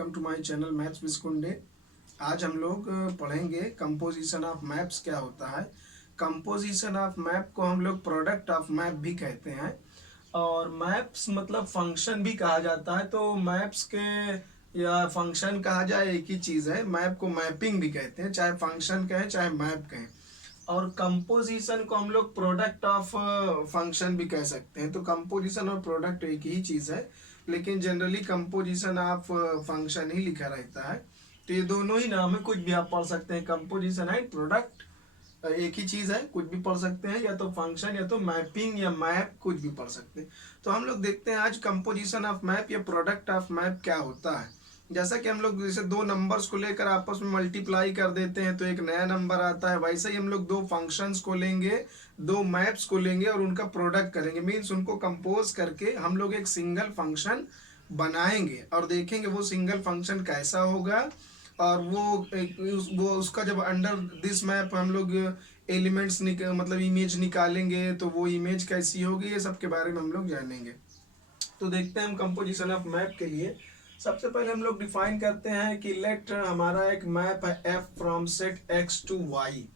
Welcome to my channel maths with Kunde. आज हम लोग पढ़ेंगे कंपोजिशन ऑफ मैप्स क्या होता है। कंपोजिशन ऑफ मैप को हम लोग प्रोडक्ट ऑफ मैप भी कहते हैं और मैप्स मतलब फंक्शन भी कहा जाता है। तो मैप्स के या फंक्शन कहा जाए एक ही चीज़ है। मैप को मैपिंग भी कहते हैं, चाहे फंक्शन कहें चाहे मैप कहें। और कंपोजिशन को हम लोग प्रोडक्ट ऑफ फंक्शन भी कह सकते हैं। तो कंपोजिशन और प्रोडक्ट एक ही चीज़ है, लेकिन जनरली कंपोजिशन ऑफ फंक्शन ही लिखा रहता है। तो ये दोनों ही नाम है, कुछ भी आप पढ़ सकते हैं। कंपोजिशन एंड प्रोडक्ट एक ही चीज़ है, कुछ भी पढ़ सकते हैं, या तो फंक्शन या तो मैपिंग या मैप, कुछ भी पढ़ सकते हैं। तो हम लोग देखते हैं आज कंपोजिशन ऑफ मैप या प्रोडक्ट ऑफ मैप क्या होता है। जैसा कि हम लोग जैसे दो नंबर्स को लेकर आपस में मल्टीप्लाई कर देते हैं तो एक नया नंबर आता है, वैसे ही हम लोग दो फंक्शंस को लेंगे, दो मैप्स को लेंगे और उनका प्रोडक्ट करेंगे। मीन्स उनको कंपोज करके हम लोग एक सिंगल फंक्शन बनाएंगे और देखेंगे वो सिंगल फंक्शन कैसा होगा। और वो उसका जब अंडर दिस मैप हम लोग एलिमेंट्स मतलब इमेज निकालेंगे तो वो इमेज कैसी होगी, ये सब के बारे में हम लोग जानेंगे। तो देखते हैं हम कंपोजिशन ऑफ मैप के लिए सबसे पहले हम लोग डिफाइन करते हैं कि लेट हमारा एक मैप है f from set x to y.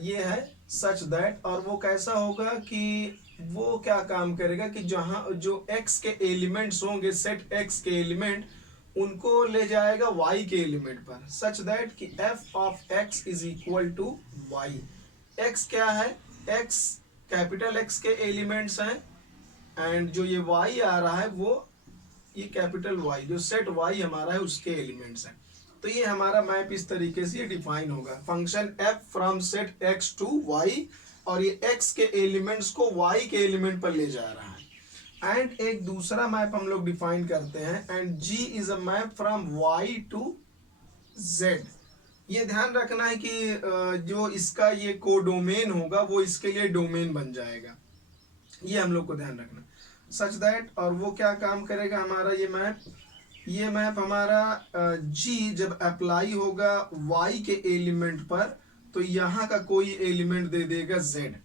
ये है सच दैट, और वो कैसा होगा कि वो क्या काम करेगा कि जहां जो एक्स के एलिमेंट्स होंगे, सेट एक्स के एलिमेंट, उनको ले जाएगा वाई के एलिमेंट पर, सच दैट कि f of x is equal to y. X क्या है, एक्स कैपिटल एक्स के एलिमेंट्स हैं एंड जो ये वाई आ रहा है वो ये कैपिटल वाई, जो सेट वाई हमारा है उसके एलिमेंट्स हैं। तो ये हमारा मैप इस तरीके से डिफाइन होगा, function f from set x to y, और ये एक्स के एलिमेंट्स को वाई के एलिमेंट पर ले जा रहा है। एंड एक दूसरा मैप हम लोग डिफाइन करते हैं, and g is a map from y to z. ये ध्यान रखना है कि जो इसका ये कोडोमेन होगा वो इसके लिए डोमेन बन जाएगा, ये हम लोग को ध्यान रखना सच दैट। और वो क्या काम करेगा हमारा ये मैप हमारा जी जब अप्लाई होगा वाई के एलिमेंट पर तो यहाँ का कोई एलिमेंट दे देगा जेड,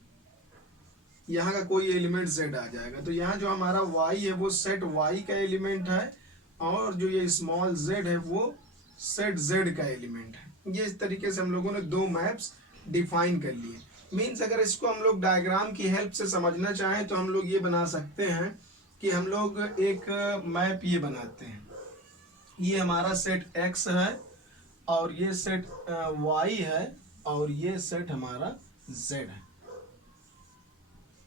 यहाँ का कोई एलिमेंट जेड आ जाएगा। तो यहाँ जो हमारा वाई है वो सेट वाई का एलिमेंट है और जो ये स्मॉल जेड है वो सेट जेड का एलिमेंट है। ये इस तरीके से हम लोगों ने दो मैप्स डिफाइन कर लिए। मीन्स अगर इसको हम लोग डायग्राम की हेल्प से समझना चाहें तो हम लोग ये बना सकते हैं कि हम लोग एक मैप ये बनाते हैं, ये हमारा सेट एक्स है और ये सेट वाई है और ये सेट हमारा जेड है।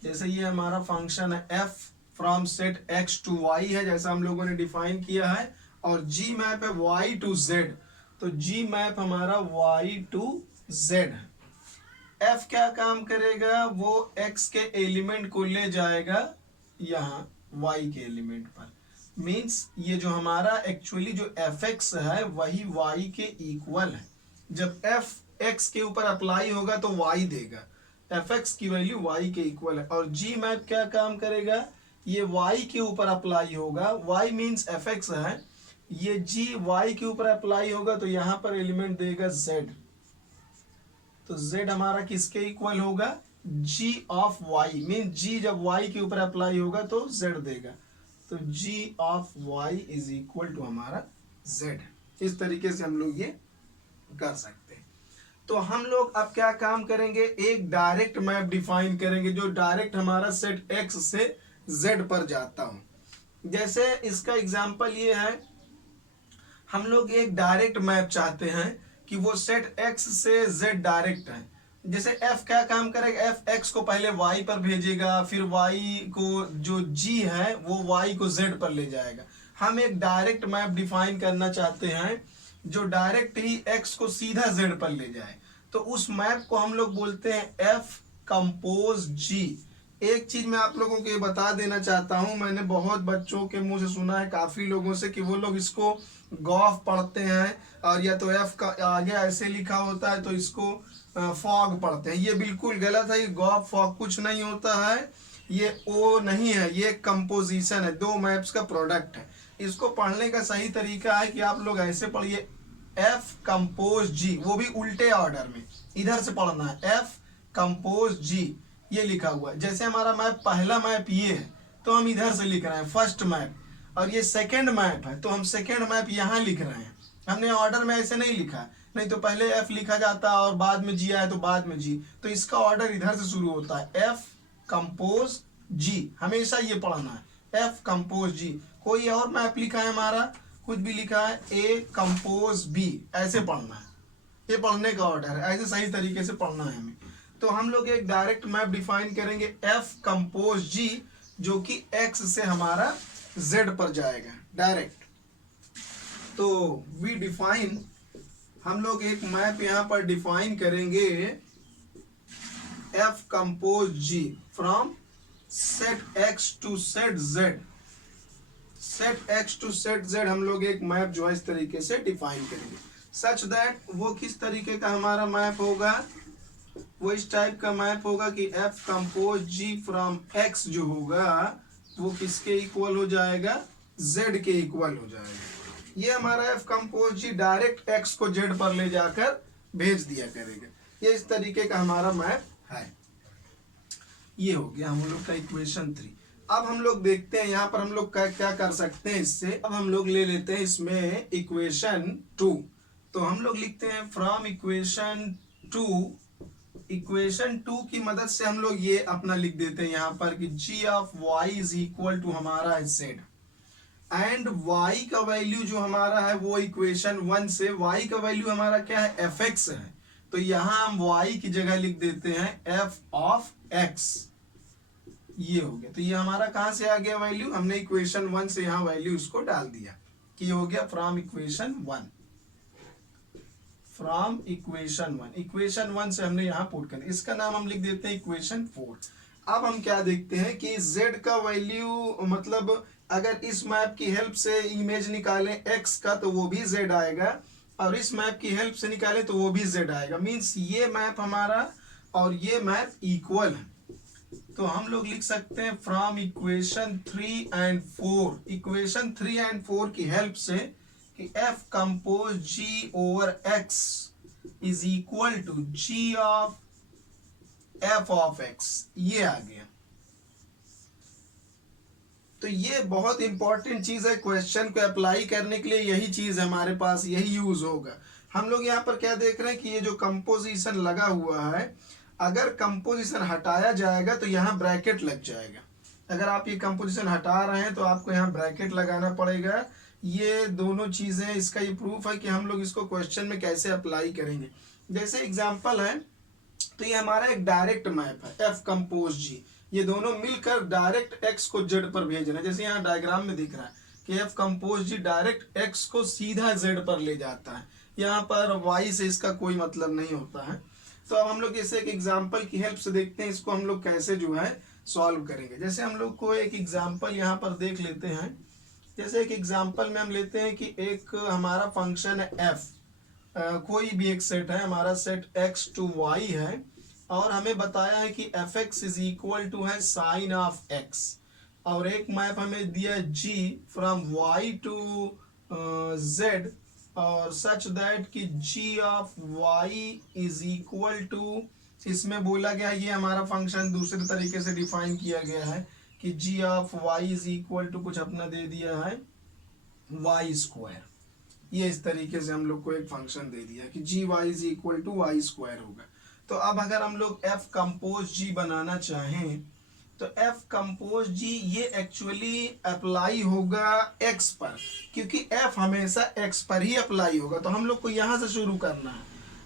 जैसे ये हमारा फंक्शन है f from set x to y है, जैसा हम लोगों ने डिफाइन किया है, और जी मैप है वाई टू जेड, तो जी मैप हमारा वाई टू जेड है। एफ क्या काम करेगा, वो एक्स के एलिमेंट को ले जाएगा यहाँ वाई के एलिमेंट पर। मीन्स ये जो हमारा एक्चुअली जो एफ एक्स है वही वाई के इक्वल है। जब एफ एक्स के ऊपर अप्लाई होगा तो वाई देगा, एफ एक्स की वैल्यू वाई के इक्वल है। और जी मैप क्या काम करेगा, ये वाई के ऊपर अप्लाई होगा, वाई मीन्स एफ एक्स है, ये जी वाई के ऊपर अप्लाई होगा तो यहाँ पर एलिमेंट देगा जेड। तो z हमारा किसके इक्वल होगा, g of y, mean g जब y के ऊपर अप्लाई होगा तो z देगा, तो g of y is equal to हमारा z। इस तरीके से हम लोग ये कर सकते हैं। तो हम लोग अब क्या काम करेंगे, एक डायरेक्ट मैप डिफाइन करेंगे जो डायरेक्ट हमारा सेट x से z पर जाता हो। जैसे इसका एग्जांपल ये है, हम लोग एक डायरेक्ट मैप चाहते हैं कि वो सेट x से z डायरेक्ट है। जैसे f क्या काम करेगा, f x को पहले y पर भेजेगा, फिर y को जो g है वो y को z पर ले जाएगा। हम एक डायरेक्ट मैप डिफाइन करना चाहते हैं जो डायरेक्ट ही x को सीधा z पर ले जाए, तो उस मैप को हम लोग बोलते हैं f कंपोज g। एक चीज मैं आप लोगों को ये बता देना चाहता हूं, मैंने बहुत बच्चों के मुंह से सुना है, काफी लोगों से, कि वो लोग इसको गॉफ पढ़ते हैं और या तो एफ का आगे ऐसे लिखा होता है तो इसको फॉग पढ़ते हैं। ये बिल्कुल गलत है, ये गॉफ फॉग कुछ नहीं होता है, ये ओ नहीं है, ये कंपोजिशन है, दो मैप्स का प्रोडक्ट है। इसको पढ़ने का सही तरीका है कि आप लोग ऐसे पढ़िए, एफ कंपोज जी, वो भी उल्टे ऑर्डर में, इधर से पढ़ना है, एफ कंपोज जी ये लिखा हुआ है। जैसे हमारा मैप पहला मैप ये है तो हम इधर से लिख रहे हैं फर्स्ट मैप, और ये सेकेंड मैप है, तो हम सेकेंड मैप यहाँ लिख रहे हैं। हमने ऑर्डर में ऐसे नहीं लिखा, नहीं तो पहले एफ लिखा जाता और बाद में जी आया तो बाद में जी, तो इसका ऑर्डर इधर से शुरू होता है, एफ कंपोज जी, हमेशा ये पढ़ना है, एफ कंपोज जी। कोई और मैप लिखा है हमारा, कुछ भी लिखा है, ए कंपोज बी, ऐसे पढ़ना है, ये पढ़ने का ऑर्डर है, ऐसे सही तरीके से पढ़ना है हमें। तो हम लोग एक डायरेक्ट मैप डिफाइन करेंगे, एफ कंपोज जी, जो कि एक्स से हमारा जेड पर जाएगा डायरेक्ट। तो वी डिफाइन, हम लोग एक मैप यहां पर डिफाइन करेंगे, f compose g from set x to set z, set x to set z हम लोग एक मैप जो है इस तरीके से डिफाइन करेंगे, सच दैट वो किस तरीके का हमारा मैप होगा, वो इस टाइप का मैप होगा कि f compose g from x जो होगा वो किसके इक्वल हो जाएगा, जेड के इक्वल हो जाएगा। ये हमारा एफ कंपोज जी डायरेक्ट एक्स को जेड पर ले जाकर भेज दिया करेगा। ये इस तरीके का हमारा मैप है। ये हो गया हम लोग का इक्वेशन 3। अब हम लोग देखते हैं यहाँ पर हम लोग क्या कर सकते हैं इससे। अब हम लोग ले लेते हैं इसमें इक्वेशन 2। तो हम लोग लिखते हैं फ्रॉम इक्वेशन 2, इक्वेशन 2 की मदद से हम लोग ये अपना लिख देते हैं यहाँ पर कि g of y is equal to हमारा है z, एंड y का वैल्यू जो हमारा है वो इक्वेशन 1 से y का वैल्यू हमारा क्या है, fx है। तो यहाँ हम y की जगह लिख देते हैं f ऑफ x। ये हो गया, तो ये हमारा कहां से आ गया वैल्यू, हमने इक्वेशन 1 से यहाँ वैल्यू इसको डाल दिया कि हो गया from equation 1, from equation 1, equation 1 से हमने यहाँ पुट कर, इसका नाम हम लिख देते हैं इक्वेशन 4। अब हम क्या देखते हैं कि z का वैल्यू, मतलब अगर इस मैप की हेल्प से इमेज निकालें x का तो वो भी z आएगा, और इस मैप की हेल्प से निकालें तो वो भी z आएगा। मीन्स ये मैप हमारा और ये मैप इक्वल है। तो हम लोग लिख सकते हैं from equation 3 and 4, equation 3 and 4 की हेल्प से कि f compose g over x is equal to g of f of x, ये आ गया। तो ये बहुत इंपॉर्टेंट चीज है, क्वेश्चन को अप्लाई करने के लिए यही चीज हमारे पास, यही यूज होगा। हम लोग यहाँ पर क्या देख रहे हैं कि ये जो कंपोजिशन लगा हुआ है, अगर कंपोजिशन हटाया जाएगा तो यहाँ ब्रैकेट लग जाएगा। अगर आप ये कंपोजिशन हटा रहे हैं तो आपको यहाँ ब्रैकेट लगाना पड़ेगा। ये दोनों चीजें, इसका ये प्रूफ है कि हम लोग इसको क्वेश्चन में कैसे अप्लाई करेंगे। जैसे एग्जांपल है, तो ये हमारा एक डायरेक्ट मैप है एफ कंपोज जी, ये दोनों मिलकर डायरेक्ट एक्स को जेड पर भेज रहे हैं। जैसे यहाँ डायग्राम में दिख रहा है कि एफ कंपोज जी डायरेक्ट एक्स को सीधा जेड पर ले जाता है, यहाँ पर वाई से इसका कोई मतलब नहीं होता है। तो अब हम लोग जैसे एक एग्जांपल की हेल्प से देखते हैं इसको हम लोग कैसे जो है सॉल्व करेंगे। जैसे हम लोग को एक एग्जांपल यहाँ पर देख लेते हैं। जैसे एक एग्जांपल में हम लेते हैं कि एक हमारा फंक्शन है एफ, कोई भी एक सेट है, हमारा सेट एक्स टू वाई है, और हमें बताया है कि f x is equal to है साइन ऑफ एक्स, और एक मैप हमें दिया है g from y to z, और सच दैट कि g of y is equal to, इसमें बोला गया ये हमारा फंक्शन दूसरे तरीके से डिफाइन किया गया है कि g of y is equal to कुछ अपना दे दिया है y स्क्वायर। ये इस तरीके से हम लोग को एक फंक्शन दे दिया कि g y is equal to y square होगा। तो अब अगर हम लोग एफ कंपोज जी बनाना चाहें तो एफ कंपोज जी ये एक्चुअली अप्लाई होगा एक्स पर, क्योंकि एफ हमेशा एक्स पर ही अप्लाई होगा। तो हम लोग को यहाँ से शुरू करना है।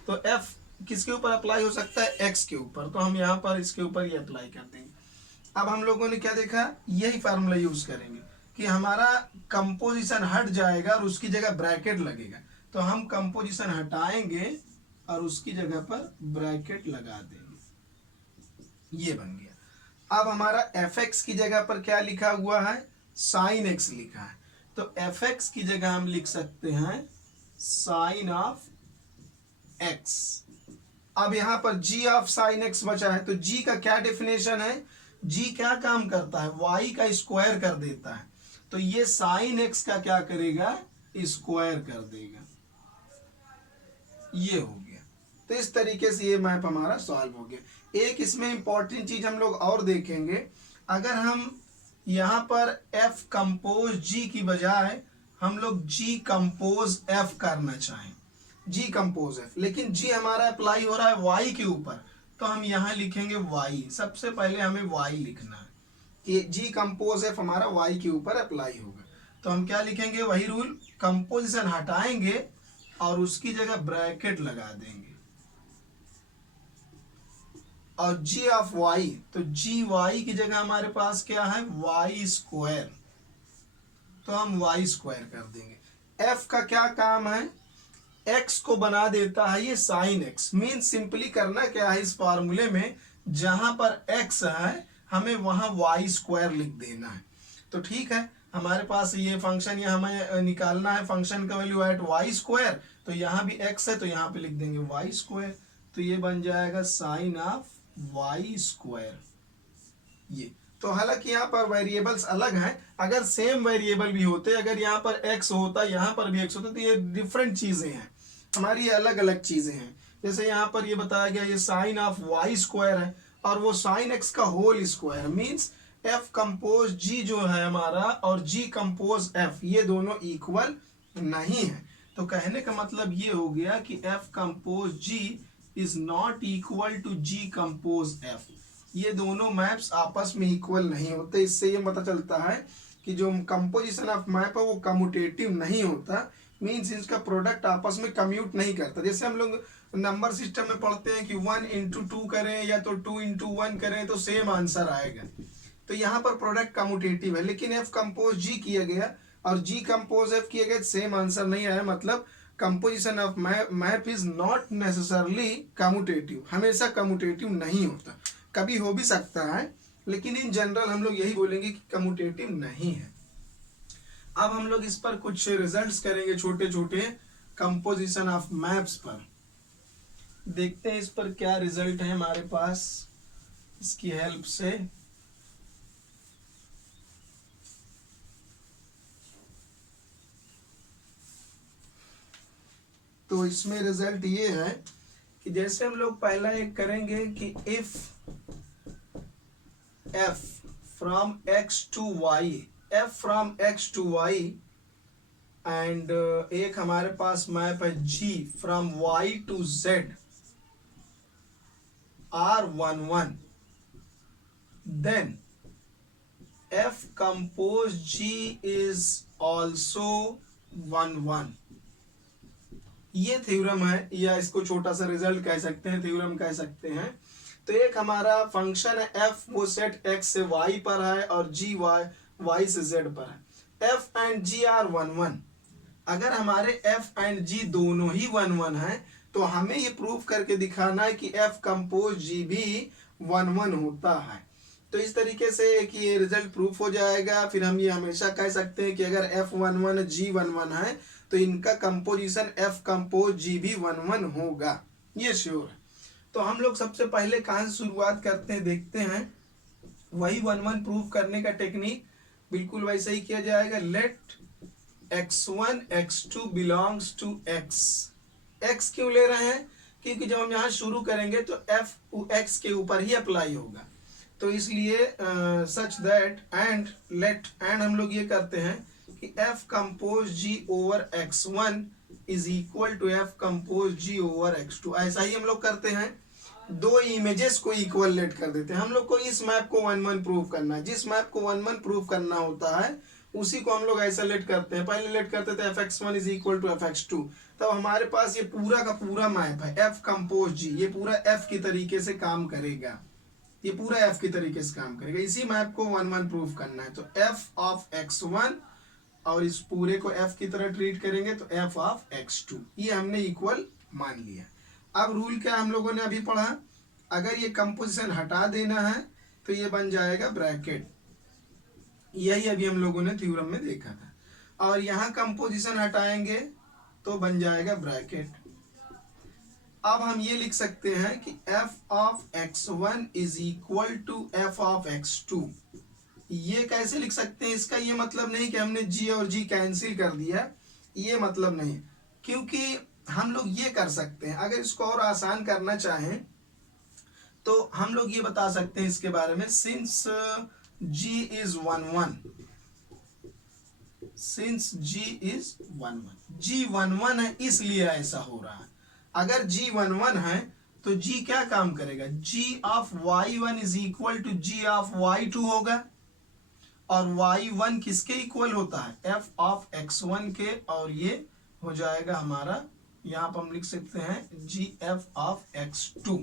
तो एफ किसके ऊपर अप्लाई हो सकता है, एक्स के ऊपर, तो हम यहाँ पर इसके ऊपर ये अप्लाई कर देंगे। अब हम लोगों ने क्या देखा, यही फार्मूला यूज करेंगे कि हमारा कंपोजिशन हट जाएगा और उसकी जगह ब्रैकेट लगेगा। तो हम कंपोजिशन हटाएंगे और उसकी जगह पर ब्रैकेट लगा देंगे, ये बन गया। अब हमारा एफ एक्स की जगह पर क्या लिखा हुआ है, साइन एक्स लिखा है। तो एफ एक्स की जगह हम लिख सकते हैं साइन ऑफ एक्स। अब यहां पर जी ऑफ साइन एक्स बचा है, तो जी का क्या डेफिनेशन है, जी क्या काम करता है, वाई का स्क्वायर कर देता है। तो ये साइन एक्स का क्या करेगा, स्क्वायर कर देगा। ये हो गया। तो इस तरीके से ये मैप हमारा सॉल्व हो गया। एक इसमें इंपॉर्टेंट चीज हम लोग और देखेंगे, अगर हम यहाँ पर एफ कंपोज जी की बजाय हम लोग जी कंपोज एफ करना चाहें, जी कंपोज एफ, लेकिन जी हमारा अप्लाई हो रहा है वाई के ऊपर, तो हम यहाँ लिखेंगे वाई। सबसे पहले हमें वाई लिखना है कि जी कंपोज एफ हमारा वाई के ऊपर अप्लाई होगा। तो हम क्या लिखेंगे, वही रूल, कंपोजिशन हटाएंगे और उसकी जगह ब्रैकेट लगा देंगे, और जी ऑफ वाई, तो जी वाई की जगह हमारे पास क्या है, वाई स्क्वायर, तो हम वाई स्क्वायर कर देंगे। एफ का क्या काम है, एक्स को बना देता है ये साइन एक्स। मीन सिंपली करना क्या है इस फॉर्मूले में, जहां पर एक्स है हमें वहां वाई स्क्वायर लिख देना है। तो ठीक है, हमारे पास ये फंक्शन, ये हमें निकालना है फंक्शन का वैल्यू एट वाई स्क्वायर, तो यहाँ भी एक्स है तो यहाँ पे लिख देंगे वाई स्क्वायर, तो ये बन जाएगा साइन ऑफ वाई स्क्वायर। ये तो हालांकि यहाँ पर वेरिएबल्स अलग हैं, अगर सेम वेरिएबल भी होते, अगर यहाँ पर x होता यहाँ पर भी x होता, तो ये डिफरेंट चीजें हैं हमारी, ये अलग अलग चीजें हैं। जैसे यहाँ पर ये बताया गया ये साइन ऑफ वाई स्क्वायर है और वो साइन एक्स का whole square, means f compose g जो है हमारा और जी कंपोज एफ ये दोनों इक्वल नहीं है। तो कहने का मतलब ये हो गया कि f compose g is not equal to g compose f, ये दोनों मैप्स आपस में इक्वल नहीं होते। इससे ये पता चलता है कि जो कंपोजिशन ऑफ मैप है वो कम्यूटेटिव नहीं होता, मीन्स इसका प्रोडक्ट आपस में कम्यूट नहीं करता। जैसे हम लोग नंबर सिस्टम में पढ़ते हैं कि 1 इंटू 2 करें या तो 2 इंटू 1 करें तो सेम आंसर आएगा, तो यहाँ पर प्रोडक्ट कम्यूटेटिव है, लेकिन एफ कंपोज जी किया गया और जी कंपोज एफ किया गया, सेम आंसर नहीं आया। मतलब composition of map is not necessarily commutative, हमेशा कम्यूटेटिव नहीं होता, कभी हो भी सकता है, लेकिन इन जनरल हम लोग यही बोलेंगे कि कम्यूटेटिव नहीं है। अब हम लोग इस पर कुछ रिजल्ट्स करेंगे छोटे छोटे कंपोजिशन ऑफ मैप्स पर, देखते हैं इस पर क्या रिजल्ट है हमारे पास इसकी हेल्प से। तो इसमें रिजल्ट ये है कि जैसे हम लोग पहला एक करेंगे कि if f from x to y, f from x to y and एक हमारे पास मैप है g from y to z R11, then f compose g is also 1 1। ये थ्योरम है, या इसको छोटा सा रिजल्ट कह सकते हैं, थ्योरम कह सकते हैं। तो एक हमारा फंक्शन है f, वो सेट x से y पर है और g y से z पर है। f and g are 1 1। अगर हमारे f एंड g दोनों ही 1 1 है तो हमें ये प्रूफ करके दिखाना है कि f कंपोज g भी 1 1 होता है। तो इस तरीके से कि ये रिजल्ट प्रूफ हो जाएगा। फिर हम ये हमेशा कह सकते हैं कि अगर f 1 1 g 1 1 है तो इनका कंपोजिशन f कंपोज g भी 1 1 होगा, ये श्योर है। तो हम लोग सबसे पहले कहाँ से शुरुआत करते हैं देखते हैं। वही 1 1 प्रूफ करने का टेक्निक बिल्कुल वैसे ही किया जाएगा। Let x1 x2 belongs to x। x क्यों ले रहे हैं, क्योंकि जब हम यहाँ शुरू करेंगे तो f x के ऊपर ही अप्लाई होगा, तो इसलिए such that and let and हम लोग ये करते हैं कि f compose g over x1 is equal to f compose g over x2। ऐसा ही हम लोग करते हैं, दो इमेजेस को इक्वल लेट कर देते हैं। हम लोग को इस मैप को 1 1 प्रूव करना है, जिस मैप को 1 1 प्रूव करना होता है उसी को हम लोग ऐसा लेट करते हैं। पहले लेट करते थे fx1 is equal to fx2, तब हमारे पास ये पूरा का पूरा मैप है f कंपोज g, ये पूरा f की तरीके से काम करेगा, ये पूरा f की तरीके से काम करेगा। इसी मैप को 1 1 प्रूव करना है, तो f ऑफ x1 और इस पूरे को f की तरह ट्रीट करेंगे तो f ऑफ x2, ये हमने इक्वल मान लिया। अब रूल क्या हम लोगों ने अभी पढ़ा, अगर ये कंपोजिशन हटा देना है तो ये बन जाएगा ब्रैकेट, यही अभी हम लोगों ने थ्योरम में देखा था। और यहाँ कंपोजिशन हटाएंगे तो बन जाएगा ब्रैकेट। अब हम ये लिख सकते हैं कि f of x1 is equal to f of x2। ये कैसे लिख सकते हैं, इसका ये मतलब नहीं कि हमने g और g कैंसिल कर दिया, ये मतलब नहीं, क्योंकि हम लोग ये कर सकते हैं। अगर इसको और आसान करना चाहें तो हम लोग ये बता सकते हैं इसके बारे में, since g is 1 1, since g is 1 1, g 1 1 है इसलिए ऐसा हो रहा है। अगर g 1 1 है तो g क्या काम करेगा, g of y1 is equal to g of y2 होगा, और y1 किसके इक्वल होता है, f ऑफ x1 के, और ये हो जाएगा हमारा, यहाँ पर हम लिख सकते हैं g f ऑफ x2।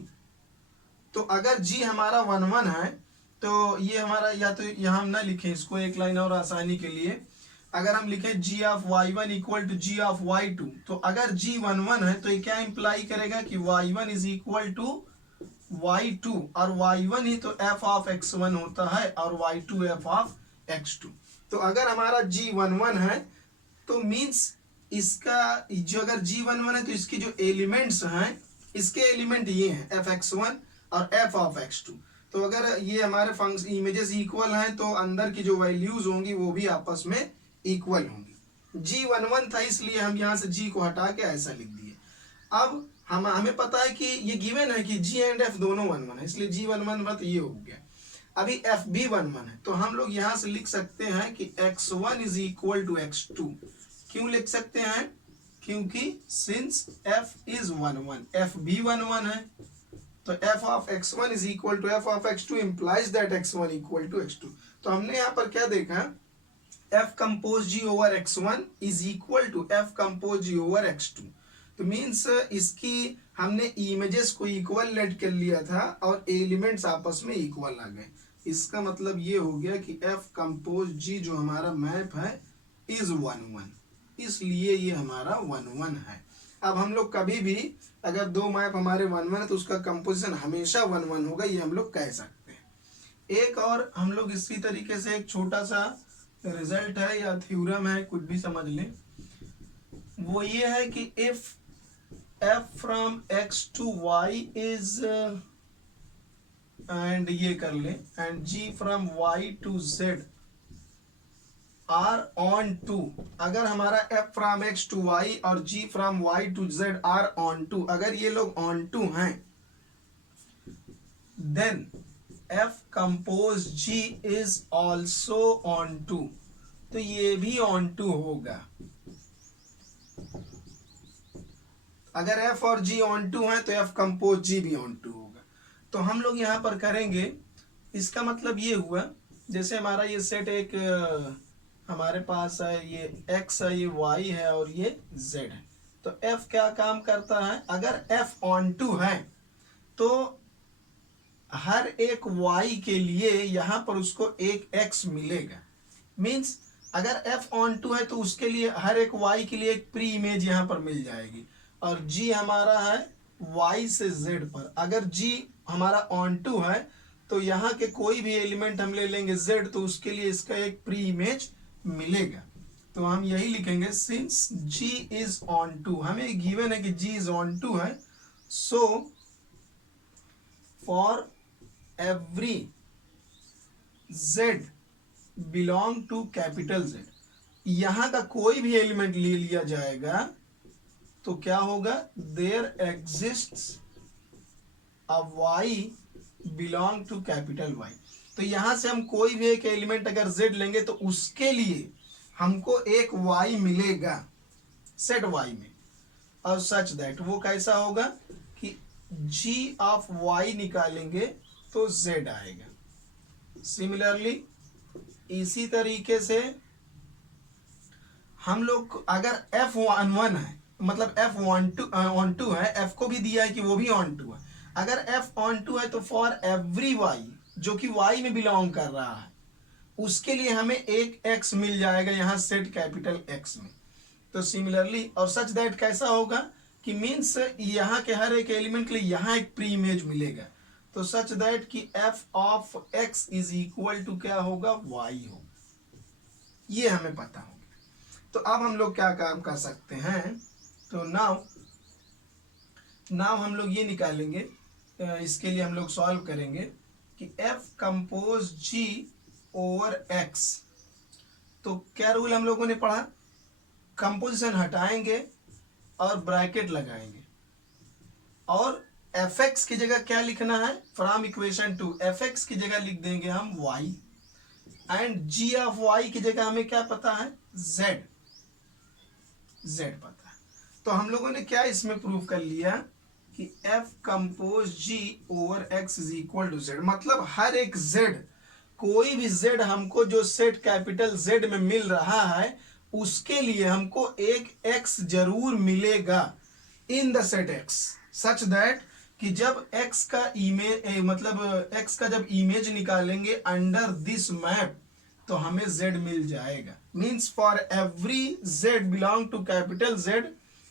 तो अगर g हमारा 1 1 है तो ये हमारा, या तो यहाँ हम ना लिखें इसको, एक लाइन और आसानी के लिए, अगर हम लिखें g of y1 equal to g of y2, तो अगर g 1 1 है तो ये क्या इंप्लाई करेगा कि y1 is equal to y2, और y1 ही तो f ऑफ x1 होता है और y2 f ऑफ x2। तो अगर हमारा g 1 1 है तो मीन्स इसका जो, अगर g 1 1 है तो इसके जो एलिमेंट्स हैं, इसके एलिमेंट ये हैं f x1 और f ऑफ x2। तो अगर ये हमारे फंक्शन इमेजेस इक्वल हैं तो अंदर की जो वैल्यूज होंगी वो भी आपस में इक्वल होंगी। g 1 1 था इसलिए हम यहाँ से g को हटा के ऐसा लिख दिए। अब हमें पता है कि ये गिवन है कि g एंड f दोनों 1 1 है, इसलिए g 1 1 तो ये हो गया। अभी f भी 1 1 है तो हम लोग यहाँ से लिख सकते हैं कि x1 is equal to x2। क्यों लिख सकते हैं, क्योंकि सिंस f इज 1 1, f भी 1 1 है, तो f of x1 is equal to f of x2 implies that x1 equal to x2। तो हमने यहाँ पर क्या देखा, f compose g over x1 is equal to f compose g over x2। तो मीन्स इसकी हमने इमेजेस को इक्वल लेट कर लिया था और एलिमेंट्स आपस में इक्वल आ गए। इसका मतलब ये हो गया कि f कंपोज g जो हमारा मैप है इज 1 1, इसलिए ये हमारा 1 1 है। अब हम लोग कभी भी अगर दो मैप हमारे 1 1 है तो उसका कंपोजिशन हमेशा 1 1 होगा, ये हम लोग कह सकते हैं। एक और हम लोग इसी तरीके से एक छोटा सा रिजल्ट है या थ्योरम है, कुछ भी समझ लें, वो ये है कि if f from x to y is, and ये कर ले, and g from y to z are onto, अगर हमारा f from x to y और g from y to z are onto, अगर ये लोग ऑन टू हैं, then f compose g is also onto, तो ये भी ऑन टू होगा। अगर f और g ऑन टू है तो f कंपोज g भी ऑन टू होगा। तो हम लोग यहाँ पर करेंगे, इसका मतलब ये हुआ, जैसे हमारा ये सेट एक हमारे पास है, ये x है, ये y है और ये z है, तो f क्या काम करता है, अगर f ऑन टू है तो हर एक y के लिए यहाँ पर उसको एक x मिलेगा। मीन्स अगर f ऑन टू है तो उसके लिए हर एक y के लिए एक प्री इमेज यहाँ पर मिल जाएगी, और g हमारा है y से z पर। अगर g हमारा ऑन टू है तो यहाँ के कोई भी एलिमेंट हम ले लेंगे z, तो उसके लिए इसका एक प्री इमेज मिलेगा। तो हम यही लिखेंगे since g is onto, हमें गिवन है कि g इज ऑन टू है, so for every z belong to capital Z, यहाँ का कोई भी एलिमेंट ले लिया जाएगा तो क्या होगा, there exists a y belong to capital Y। तो यहाँ से हम कोई भी एक एलिमेंट अगर z लेंगे तो उसके लिए हमको एक y मिलेगा सेट y में, और सच दैट वो कैसा होगा कि g ऑफ y निकालेंगे तो z आएगा। सिमिलरली इसी तरीके से हम लोग अगर f 1 1 है, मतलब f ऑन टू है, f को भी दिया है कि वो भी ऑन टू है, अगर f ऑन टू है तो फॉर एवरी y जो कि y में बिलोंग कर रहा है उसके लिए हमें एक x मिल जाएगा यहाँ सेट कैपिटल X में। तो सिमिलरली और सच दैट कैसा होगा कि मीन्स यहाँ के हर एक एलिमेंट के लिए यहाँ एक प्री इमेज मिलेगा, तो सच दैट कि f of x is equal to क्या होगा, y होगा, ये हमें पता होगा। तो अब हम लोग क्या काम कर सकते हैं, तो नाउ हम लोग ये निकालेंगे, इसके लिए हम लोग सॉल्व करेंगे कि f compose g over x। तो क्या रूल हम लोगों ने पढ़ा, कंपोजिशन हटाएंगे और ब्रैकेट लगाएंगे, और fx की जगह क्या लिखना है, फ्रॉम इक्वेशन टू fx की जगह लिख देंगे हम y, and g of y की जगह हमें क्या पता है, जेड, जेड पता है। तो हम लोगों ने क्या इसमें प्रूव कर लिया कि f compose g over x is equal to z, मतलब हर एक जेड, कोई भी जेड हमको जो सेट कैपिटल जेड में मिल रहा है उसके लिए हमको एक एक्स जरूर मिलेगा in the set x, such that कि जब एक्स का इमेज मतलब एक्स का जब इमेज निकालेंगे अंडर दिस मैप तो हमें z मिल जाएगा। Means for every z belong to capital Z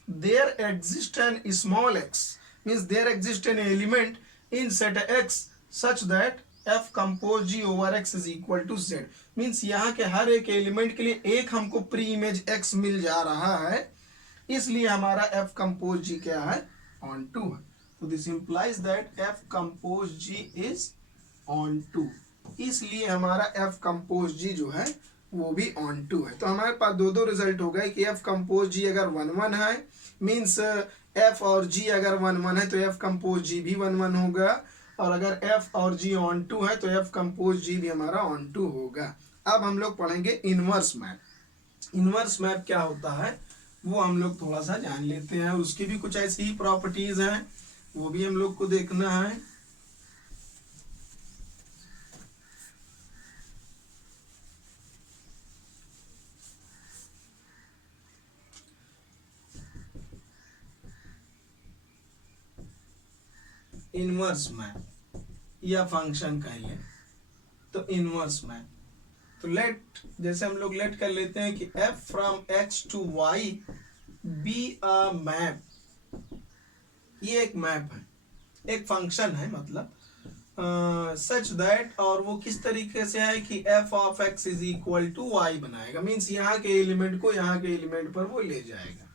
there exist an small x, means there exist an element in set x such that f compose g over x is equal to z। Means यहाँ के हर एक element के लिए एक हमको pre image x मिल जा रहा है, इसलिए हमारा f कंपोज g क्या है, ऑन टू है। तो this implies that f compose g is onto, इसलिए हमारा f कंपोज g जो है वो भी ऑन टू है। तो हमारे पास दो दो रिजल्ट हो गए कि f कंपोज g अगर 1 1 है मीन्स f और g अगर 1 1 है तो f कंपोज g भी 1 1 होगा, और अगर f और g ऑन टू है तो f कंपोज g भी हमारा ऑन टू होगा। अब हम लोग पढ़ेंगे इनवर्स मैप। इनवर्स मैप क्या होता है वो हम लोग थोड़ा सा जान लेते हैं, उसकी भी कुछ ऐसी ही प्रॉपर्टीज हैं, वो भी हम लोग को देखना है। इनवर्स मैप या फंक्शन कहिए तो इनवर्स मैप, तो लेट जैसे हम लोग लेट कर लेते हैं कि f from x to y be a map, ये एक मैप है, एक फंक्शन है मतलब सच दैट, और वो किस तरीके से है कि f of x is equal to y बनाएगा, मीन्स यहाँ के एलिमेंट को यहाँ के एलिमेंट पर वो ले जाएगा।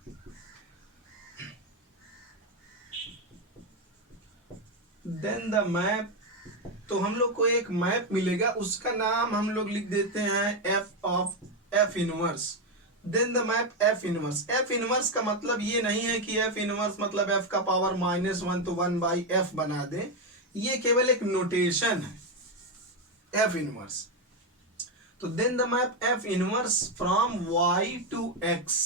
देन द मैप, तो हम लोग को एक मैप मिलेगा, उसका नाम हम लोग लिख देते हैं f of f inverse. Then the map f inverse, f inverse का मतलब ये नहीं है कि f इनवर्स मतलब f का पावर -1 तो 1 बाई f बना दे, ये केवल एक नोटेशन है f इनवर्स। तो then the map f inverse from y to x,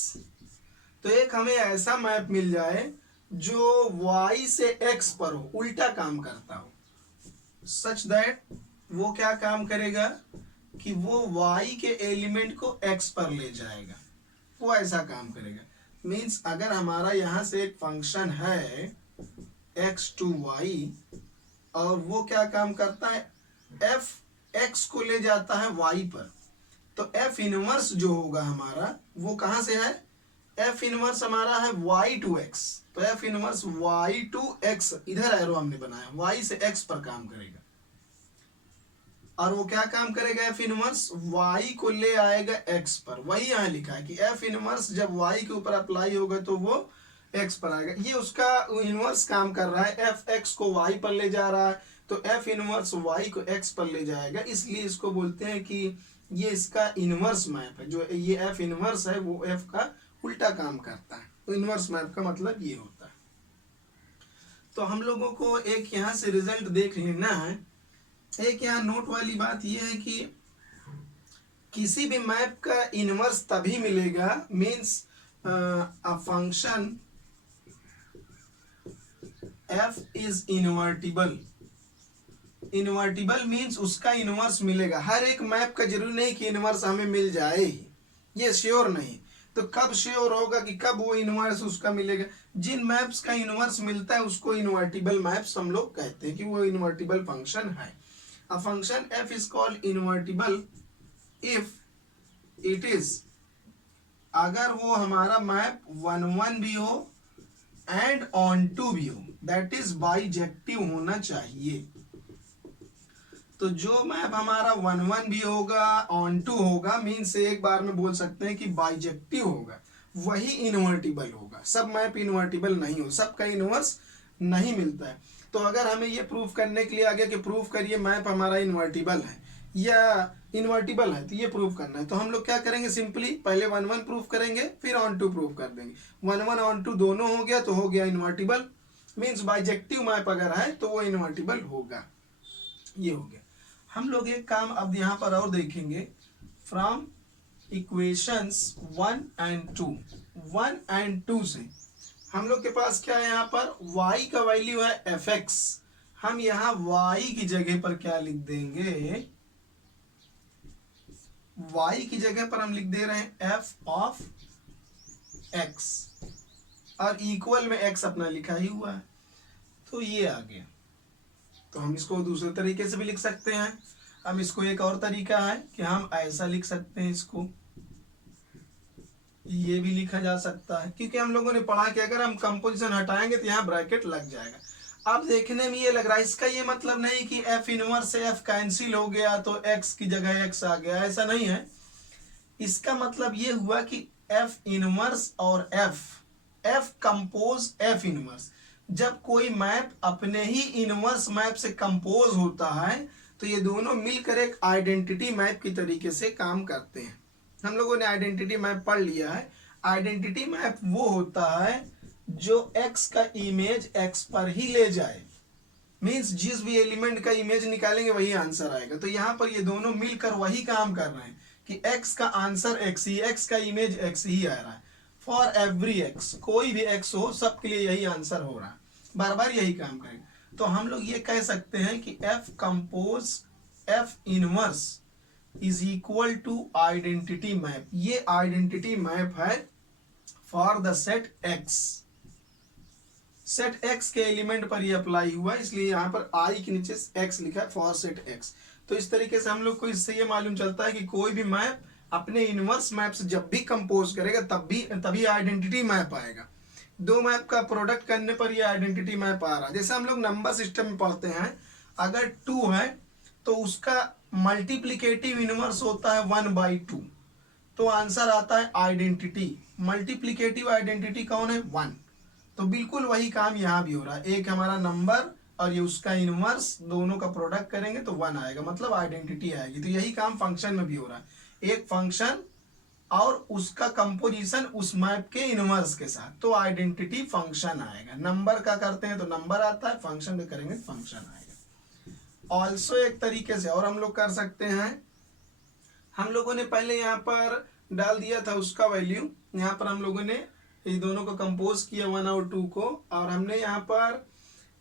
तो एक हमें ऐसा मैप मिल जाए जो y से x पर हो, उल्टा काम करता हो, सच दैट वो क्या काम करेगा कि वो y के एलिमेंट को x पर ले जाएगा, वो ऐसा काम करेगा। मीन्स अगर हमारा यहाँ से एक फंक्शन है x टू y और वो क्या काम करता है, f x को ले जाता है y पर, तो f इनवर्स जो होगा हमारा वो कहाँ से है, f इनवर्स हमारा है y टू x, तो f inverse y to x, इधर एरो हमने बनाया, y से x पर काम करेगा, और वो क्या काम करेगा, f इनवर्स y को ले आएगा x पर, वही यहाँ लिखा है कि f इनवर्स जब y के ऊपर अप्लाई होगा तो वो x पर आएगा, ये उसका इनवर्स काम कर रहा है, f x को y पर ले जा रहा है तो f इनवर्स y को x पर ले जाएगा, इसलिए इसको बोलते हैं कि ये इसका इनवर्स मैप है, जो ये f इनवर्स है वो f का उल्टा काम करता है, तो इनवर्स मैप का मतलब ये होता है। तो हम लोगों को एक यहाँ से रिजल्ट देख लेना है, एक यहाँ नोट वाली बात यह है कि किसी भी मैप का इनवर्स तभी मिलेगा, means a function f is invertible, invertible means उसका इनवर्स मिलेगा, हर एक मैप का जरूरी नहीं कि इनवर्स हमें मिल जाए, ये श्योर नहीं, तो कब श्योर होगा कि कब वो इनवर्स उसका मिलेगा, जिन मैप्स का इनवर्स मिलता है उसको इनवर्टिबल मैप्स हम लोग कहते हैं कि वो इनवर्टिबल फंक्शन है। A function f is called invertible if it is, अगर वो हमारा मैप 1 1 भी हो एंड ऑन टू भी हो, दैट इज बाइजेक्टिव होना चाहिए। तो जो मैप हमारा 1 1 भी होगा ऑन टू होगा, मीन्स एक बार में बोल सकते हैं कि बाइजेक्टिव होगा, वही इनवर्टिबल होगा, सब मैप इनवर्टिबल नहीं हो, सबका इनवर्स नहीं मिलता है। तो अगर हमें ये प्रूफ करने के लिए आ गया कि प्रूफ करिए मैप हमारा इन्वर्टिबल है या इन्वर्टिबल है, तो ये प्रूफ करना है, तो हम लोग क्या करेंगे, सिंपली पहले 1 1 प्रूफ करेंगे फिर ऑन टू प्रूफ कर देंगे, 1 1 ऑन टू दोनों हो गया तो हो गया इन्वर्टिबल, मीन्स बाइजेक्टिव मैप अगर है तो वो इन्वर्टिबल होगा, ये हो गया। हम लोग एक काम अब यहाँ पर और देखेंगे, फ्रॉम इक्वेशंस 1 एंड 2, 1 एंड 2 से हम लोग के पास क्या है, यहाँ पर y का वैल्यू है fx। हम यहाँ y की जगह पर क्या लिख देंगे, y की जगह पर हम लिख दे रहे हैं f ऑफ x, और इक्वल में x अपना लिखा ही हुआ है, तो ये आ गया। तो हम इसको दूसरे तरीके से भी लिख सकते हैं। हम इसको एक और तरीका है कि हम ऐसा लिख सकते हैं, इसको ये भी लिखा जा सकता है, क्योंकि हम लोगों ने पढ़ा कि अगर हम कंपोजिशन हटाएंगे तो यहाँ ब्रैकेट लग जाएगा। अब देखने में ये लग रहा है, इसका ये मतलब नहीं कि f इनवर्स से f कैंसिल हो गया तो x की जगह x आ गया, ऐसा नहीं है। इसका मतलब ये हुआ कि f इनवर्स और f कंपोज f इनवर्स, जब कोई मैप अपने ही इनवर्स मैप से कंपोज होता है तो ये दोनों मिलकर एक आइडेंटिटी मैप की तरीके से काम करते हैं। हम लोगों ने आइडेंटिटी मैप पढ़ लिया है। आइडेंटिटी मैप वो होता है जो x का इमेज x पर ही ले जाए, मीन्स जिस भी एलिमेंट का इमेज निकालेंगे वही आंसर आएगा। तो यहाँ पर ये दोनों मिलकर वही काम कर रहे हैं कि x का आंसर x ही, x का इमेज x ही आ रहा है। फॉर एवरी x, कोई भी x हो सबके लिए यही आंसर हो रहा है, बार बार यही काम करेगा। तो हम लोग ये कह सकते हैं कि f compose f inverse is equal to identity map. ये आइडेंटिटी मैप है for the set x। Set x के एलिमेंट पर ये अप्लाई हुआ, इसलिए यहाँ पर i के नीचे x लिखा है फॉर सेट x। तो इस तरीके से हम लोग को इससे ये मालूम चलता है कि कोई भी मैप अपने इनवर्स मैप से जब भी कंपोज करेगा तभी आइडेंटिटी मैप आएगा। दो मैप का प्रोडक्ट करने पर ये आइडेंटिटी मैप आ रहा है। जैसे हम लोग नंबर सिस्टम में पढ़ते हैं, अगर 2 है तो उसका मल्टीप्लिकेटिव इनवर्स होता है 1/2, तो आंसर आता है आइडेंटिटी। मल्टीप्लिकेटिव आइडेंटिटी कौन है, 1। तो बिल्कुल वही काम यहाँ भी हो रहा है, एक हमारा नंबर और ये उसका इनवर्स, दोनों का प्रोडक्ट करेंगे तो 1 आएगा, मतलब आइडेंटिटी आएगी। तो यही काम फंक्शन में भी हो रहा है, एक फंक्शन और उसका कंपोजिशन उस मैप के इनवर्स के साथ, तो आइडेंटिटी फंक्शन आएगा। नंबर का करते हैं तो नंबर आता है, फंक्शन का करेंगे फंक्शन आएगा। ऑल्सो एक तरीके से और हम लोग कर सकते हैं, हम लोगों ने पहले यहाँ पर डाल दिया था उसका वैल्यू, यहाँ पर हम लोगों ने ये दोनों को कंपोज किया 1 और 2 को, और हमने यहाँ पर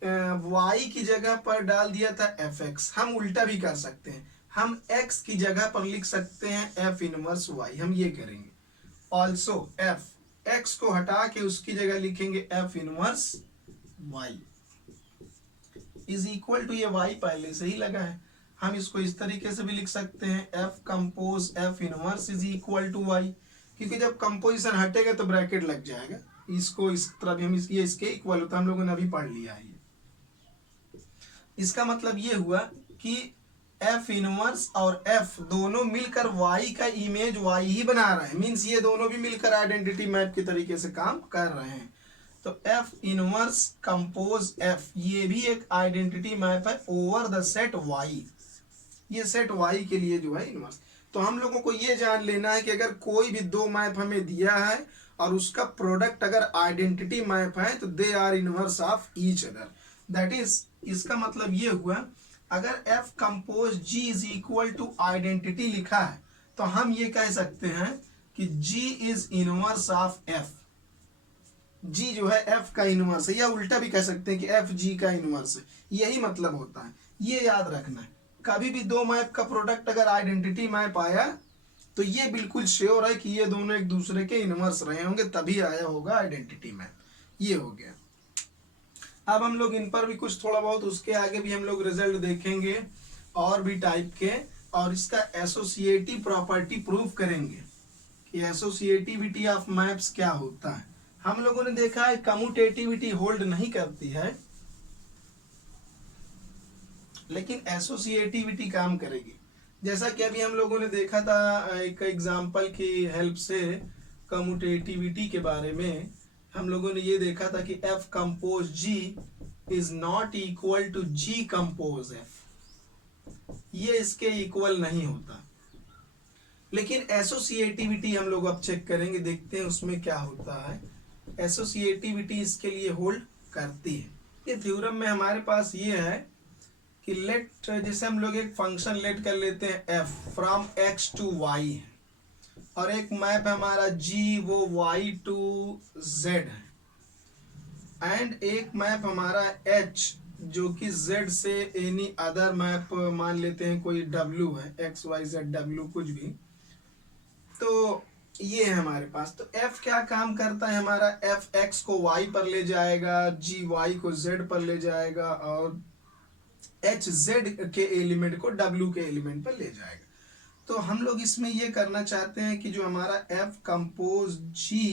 y की जगह पर डाल दिया था fx। हम उल्टा भी कर सकते हैं, हम x की जगह पर लिख सकते हैं f इनवर्स y, हम ये करेंगे। ऑल्सो x को हटा के उसकी जगह लिखेंगे f inverse y is equal to, ये y पहले से ही लगा है, हम इसको इस तरीके से भी लिख सकते हैं f compose f inverse is equal to y, क्योंकि जब कंपोजिशन हटेगा तो ब्रैकेट लग जाएगा। इसको इस तरह भी हम इसके इक्वल होता है, हम लोगों ने अभी पढ़ लिया है। इसका मतलब ये हुआ कि f इनवर्स और f दोनों मिलकर y का इमेज y ही बना रहे हैं, मीन्स ये दोनों भी मिलकर आइडेंटिटी मैप के तरीके से काम कर रहे हैं। तो f इनवर्स कंपोज f, ये भी एक आइडेंटिटी मैप है ओवर द सेट y, ये सेट y के लिए जो है इनवर्स। तो हम लोगों को ये जान लेना है कि अगर कोई भी दो मैप हमें दिया है और उसका प्रोडक्ट अगर आइडेंटिटी मैप है तो they are inverse of each other. That is, इसका मतलब ये हुआ, अगर f compose g is equal to identity लिखा है तो हम ये कह सकते हैं कि g is inverse of f। g जो है f का इनवर्स है, या उल्टा भी कह सकते हैं कि f g का इनवर्स है, यही मतलब होता है। ये याद रखना है, कभी भी दो मैप का प्रोडक्ट अगर आइडेंटिटी मैप आया तो ये बिल्कुल श्योर है कि ये दोनों एक दूसरे के इनवर्स रहे होंगे, तभी आया होगा आइडेंटिटी मैप। ये हो गया। अब हम लोग इन पर भी कुछ थोड़ा बहुत, उसके आगे भी हम लोग रिजल्ट देखेंगे और भी टाइप के, और इसका एसोसिएटिव प्रॉपर्टी प्रूव करेंगे कि एसोसिएटिविटी ऑफ मैप्स क्या होता है। हम लोगों ने देखा है कम्यूटेटिविटी होल्ड नहीं करती है, लेकिन एसोसिएटिविटी काम करेगी। जैसा कि अभी हम लोगों ने देखा था एक एग्जाम्पल की हेल्प से कम्यूटेटिविटी के बारे में, हम लोगों ने ये देखा था कि f compose g is not equal to g compose f, ये इसके इक्वल नहीं होता। लेकिन एसोसिएटिविटी हम लोग अब चेक करेंगे, देखते हैं उसमें क्या होता है। एसोसिएटिविटी इसके लिए होल्ड करती है। ये थ्योरम में हमारे पास ये है कि लेट, जैसे हम लोग एक फंक्शन लेट कर लेते हैं f from x to y, और एक मैप है हमारा जी, वो वाई टू जेड है, एंड एक मैप हमारा एच जो कि जेड से एनी अदर मैप मान लेते हैं, कोई डब्ल्यू है, एक्स वाई जेड डब्ल्यू कुछ भी, तो ये है हमारे पास। तो एफ क्या काम करता है हमारा, एफ एक्स को वाई पर ले जाएगा, जी वाई को जेड पर ले जाएगा, और एच जेड के एलिमेंट को डब्ल्यू के एलिमेंट पर ले जाएगा। तो हम लोग इसमें ये करना चाहते हैं कि जो हमारा F compose g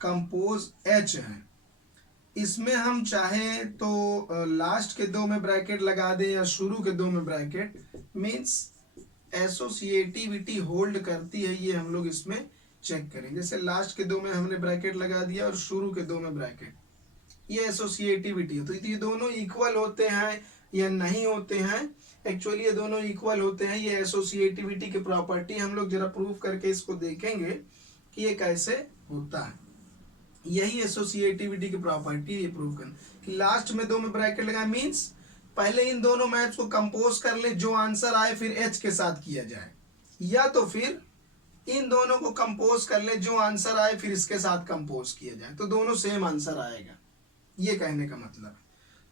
compose H है, इसमें हम चाहे तो लास्ट के दो में ब्रैकेट लगा दें या शुरू के दो में ब्रैकेट, मींस एसोसिएटिविटी होल्ड करती है, ये हम लोग इसमें चेक करें। जैसे लास्ट के दो में हमने ब्रैकेट लगा दिया और शुरू के दो में ब्रैकेट, ये एसोसिएटिविटी है। तो ये दोनों इक्वल होते हैं या नहीं होते हैं, एक्चुअली ये दोनों इक्वल होते हैं। ये एसोसिएटिविटी की प्रॉपर्टी हम लोग जरा प्रूव करके इसको देखेंगे कि ये कैसे होता है। यही एसोसिएटिविटी की प्रॉपर्टी, ये प्रूव करना कि लास्ट में दो में ब्रैकेट लगा, मींस पहले इन दोनों मैप्स को कंपोज कर ले, जो आंसर आए फिर एच के साथ किया जाए, या तो फिर इन दोनों को कंपोज कर ले, जो आंसर आए फिर इसके साथ कंपोज किया जाए, तो दोनों सेम आंसर आएगा, ये कहने का मतलब।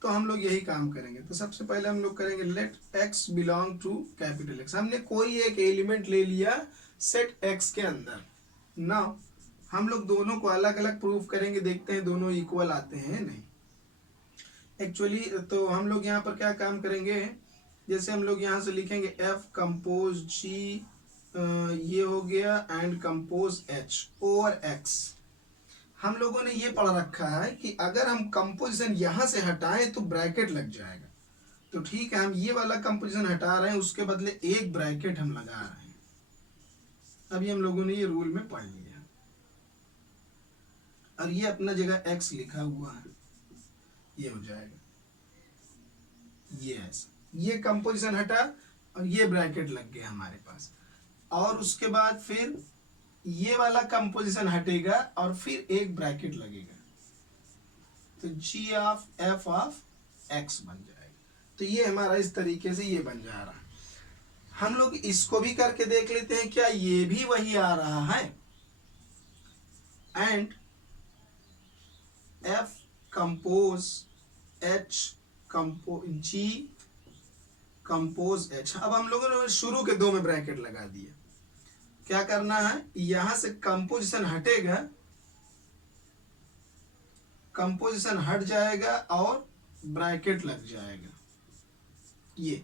तो हम लोग यही काम करेंगे। तो सबसे पहले हम लोग करेंगे let x belong to capital x. हमने कोई एक एलिमेंट ले लिया सेट एक्स के अंदर। नाउ हम लोग दोनों को अलग अलग प्रूव करेंगे, देखते हैं दोनों इक्वल आते हैं नहीं। एक्चुअली तो हम लोग यहाँ पर क्या काम करेंगे, जैसे हम लोग यहाँ से लिखेंगे एफ कंपोज जी, ये हो गया, and compose H over x. हम लोगों ने ये पढ़ रखा है कि अगर हम कंपोजिशन यहाँ से हटाएं तो ब्रैकेट लग जाएगा। तो ठीक है, हम ये वाला कंपोजिशन हटा रहे हैं, उसके बदले एक ब्रैकेट हम लगा रहे हैं। अभी हम लोगों ने ये रूल में पढ़ लिया, और ये अपना जगह एक्स लिखा हुआ है, ये हो जाएगा, ये ऐसा, ये कंपोजिशन हटा और ये ब्रैकेट लग गया हमारे पास। और उसके बाद फिर ये वाला कंपोजिशन हटेगा और फिर एक ब्रैकेट लगेगा, तो जी ऑफ एफ ऑफ एक्स बन जाएगा। तो ये हमारा इस तरीके से ये बन जा रहा है। हम लोग इसको भी करके देख लेते हैं, क्या ये भी वही आ रहा है। And f compose h compose g compose h. अब हम लोगों ने शुरू के दो में ब्रैकेट लगा दिया। क्या करना है, यहां से कंपोजिशन हटेगा, कंपोजिशन हट जाएगा और ब्रैकेट लग जाएगा ये।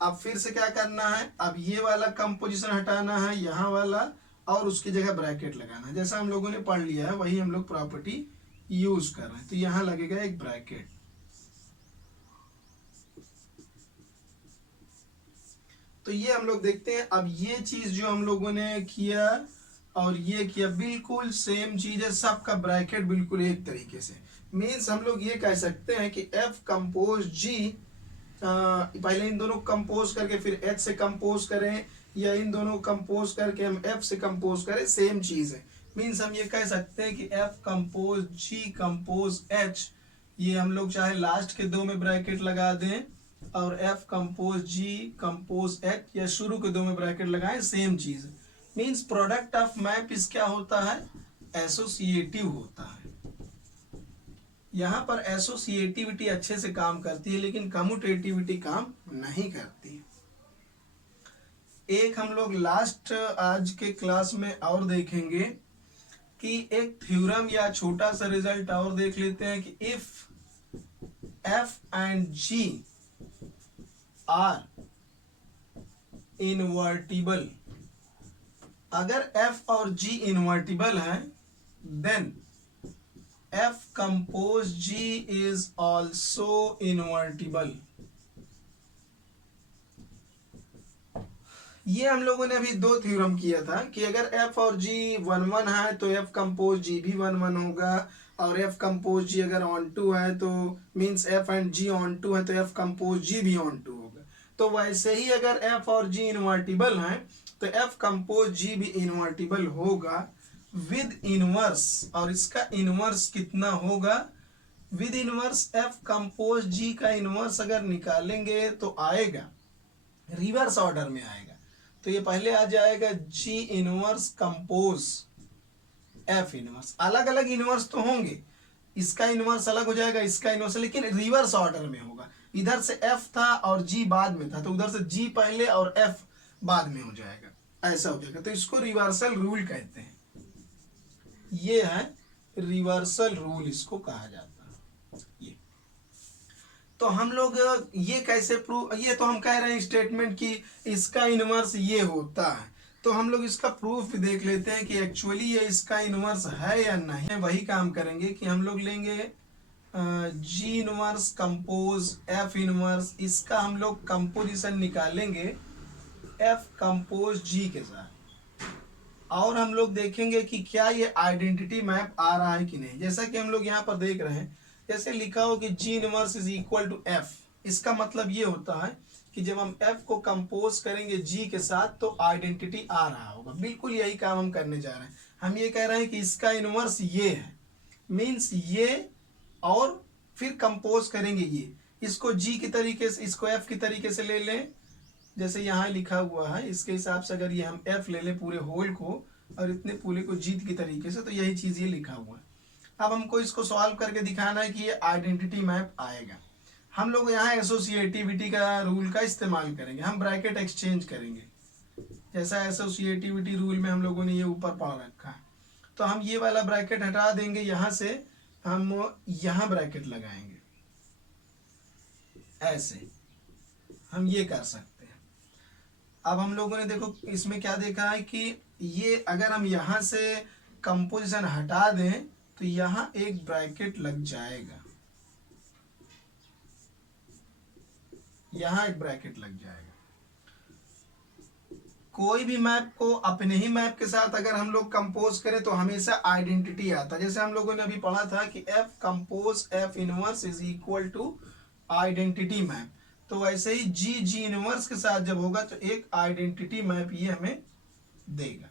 अब फिर से क्या करना है, अब ये वाला कंपोजिशन हटाना है, यहाँ वाला, और उसकी जगह ब्रैकेट लगाना है। जैसा हम लोगों ने पढ़ लिया है वही हम लोग प्रॉपर्टी यूज कर रहे हैं। तो यहाँ लगेगा एक ब्रैकेट। तो ये हम लोग देखते हैं। अब ये चीज जो हम लोगों ने किया और ये किया, बिल्कुल सेम चीज है, सबका ब्रैकेट बिल्कुल एक तरीके से। मीन्स हम लोग ये कह सकते हैं कि एफ कंपोज जी, पहले इन दोनों को कंपोज करके फिर एच से कंपोज करें, या इन दोनों को कंपोज करके हम एफ से कंपोज करें, सेम चीज है। मीन्स हम ये कह सकते हैं कि f compose g compose H, ये हम लोग चाहे लास्ट के दो में ब्रैकेट लगा दें, और F compose g compose H या शुरू के दो में ब्रैकेट लगाएं, सेम चीज है। मीन्स प्रोडक्ट ऑफ मैप इस क्या होता है, एसोसिएटिव होता है। यहाँ पर एसोसिएटिविटी अच्छे से काम करती है, लेकिन कम्यूटेटिविटी काम नहीं करती। एक हम लोग लास्ट आज के क्लास में और देखेंगे कि एक थ्योरम या छोटा सा रिजल्ट और देख लेते हैं कि if f and g are invertible, अगर एफ और जी इनवर्टिबल है, then f compose g is also invertible. ये हम लोगों ने अभी दो थ्योरम किया था कि अगर एफ और जी 1 1 है तो एफ कंपोज जी भी 1 1 होगा, और एफ कंपोज जी अगर ऑन टू है तो means f and g onto है तो एफ कंपोज जी भी ऑन टू होगा। तो वैसे ही अगर एफ और जी इनवर्टिबल हैं तो एफ कंपोज जी भी इनवर्टिबल होगा विद इनवर्स। और इसका इनवर्स कितना होगा, विद इनवर्स एफ कंपोज जी का इनवर्स अगर निकालेंगे तो आएगा रिवर्स ऑर्डर में आएगा। तो ये पहले आ जाएगा जी इनवर्स कंपोज एफ इनवर्स। अलग अलग इनवर्स तो होंगे, इसका इनवर्स अलग हो जाएगा, इसका इनवर्स, लेकिन रिवर्स ऑर्डर में होगा। इधर से एफ था और जी बाद में था, तो उधर से जी पहले और एफ बाद में हो जाएगा, ऐसा हो जाएगा। तो इसको रिवर्सल रूल कहते हैं। ये है रिवर्सल रूल, इसको कहा जाता है। ये तो हम लोग ये कैसे प्रूव, ये तो हम कह रहे हैं स्टेटमेंट की इसका इनवर्स ये होता है, तो हम लोग इसका प्रूफ भी देख लेते हैं कि एक्चुअली ये इसका इनवर्स है या नहीं। वही काम करेंगे कि हम लोग लेंगे जी इनवर्स कंपोज एफ इनवर्स, इसका हम लोग कंपोजिशन निकालेंगे एफ कंपोज जी के साथ, और हम लोग देखेंगे कि क्या ये आइडेंटिटी मैप आ रहा है कि नहीं। जैसा कि हम लोग यहाँ पर देख रहे हैं, जैसे लिखा हो कि g inverse is equal to f, इसका मतलब ये होता है कि जब हम एफ को कंपोज करेंगे जी के साथ तो आइडेंटिटी आ रहा होगा। बिल्कुल यही काम हम करने जा रहे हैं। हम ये कह रहे हैं कि इसका इनवर्स ये है, मीन्स ये, और फिर कंपोज करेंगे ये, इसको जी की तरीके से, इसको एफ की तरीके से ले लें, जैसे यहाँ लिखा हुआ है इसके हिसाब से अगर ये हम एफ ले लें पूरे होल को और इतने पूरे को जीत की तरीके से, तो यही चीज़ ये लिखा हुआ है। अब हमको इसको सॉल्व करके दिखाना है कि ये आइडेंटिटी मैप आएगा। हम लोग यहाँ एसोसिएटिविटी का रूल का इस्तेमाल करेंगे, हम ब्रैकेट एक्सचेंज करेंगे। जैसा एसोसिएटिविटी रूल में हम लोगों ने ये ऊपर पढ़ रखा है, तो हम ये वाला ब्रैकेट हटा देंगे, यहाँ से हम यहाँ ब्रैकेट लगाएंगे, ऐसे हम ये कर सकते हैं। अब हम लोगों ने देखो इसमें क्या देखा है कि ये अगर हम यहाँ से कंपोजिशन हटा दें तो यहाँ एक ब्रैकेट लग जाएगा, यहाँ एक ब्रैकेट लग जाएगा। कोई भी मैप को अपने ही मैप के साथ अगर हम लोग कंपोज करें तो हमेशा आइडेंटिटी आता है। जैसे हम लोगों ने अभी पढ़ा था कि f compose f inverse is equal to identity map, तो वैसे ही जी जी इनवर्स के साथ जब होगा तो एक आइडेंटिटी मैप ये हमें देगा।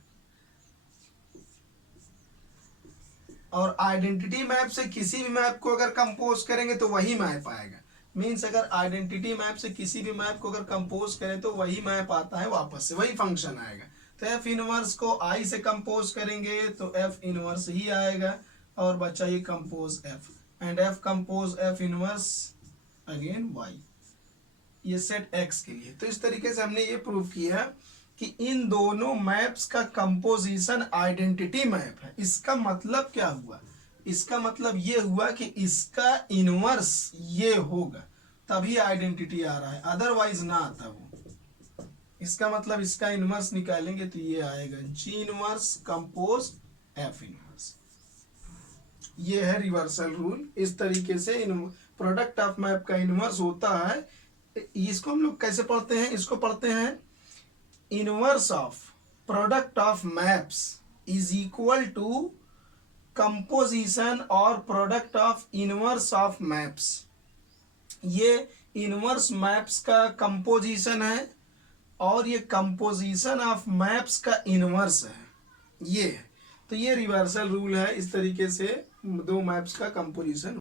और आइडेंटिटी मैप से किसी भी मैप को अगर कंपोज करेंगे तो वही मैप आएगा। मीन्स अगर आइडेंटिटी मैप से किसी भी मैप को अगर कंपोज करें तो वही मैप आता है, वापस से वही फंक्शन आएगा। तो एफ इनवर्स को आई से कंपोज करेंगे तो एफ इनवर्स ही आएगा, और बचा ये compose f, and f compose f inverse again y, ये सेट एक्स के लिए। तो इस तरीके से हमने ये प्रूव किया कि इन दोनों मैप्स का कंपोजिशन आइडेंटिटी मैप है। इसका मतलब क्या हुआ, इसका मतलब ये हुआ कि इसका इनवर्स ये होगा तभी आइडेंटिटी आ रहा है, अदरवाइज ना आता वो। इसका मतलब इसका इनवर्स निकालेंगे तो ये आएगा जी इनवर्स कंपोज एफ इनवर्स। ये है रिवर्सल रूल। इस तरीके से प्रोडक्ट ऑफ मैप का इनवर्स होता है। इसको हम लोग कैसे पढ़ते हैं, इसको पढ़ते हैं inverse of product of maps is equal to composition और product of inverse of maps. ये इनवर्स मैप्स का कंपोजिशन है और ये कंपोजिशन ऑफ मैप्स का इनवर्स है, ये है। तो ये रिवर्सल रूल है, इस तरीके से दो मैप्स का कंपोजिशन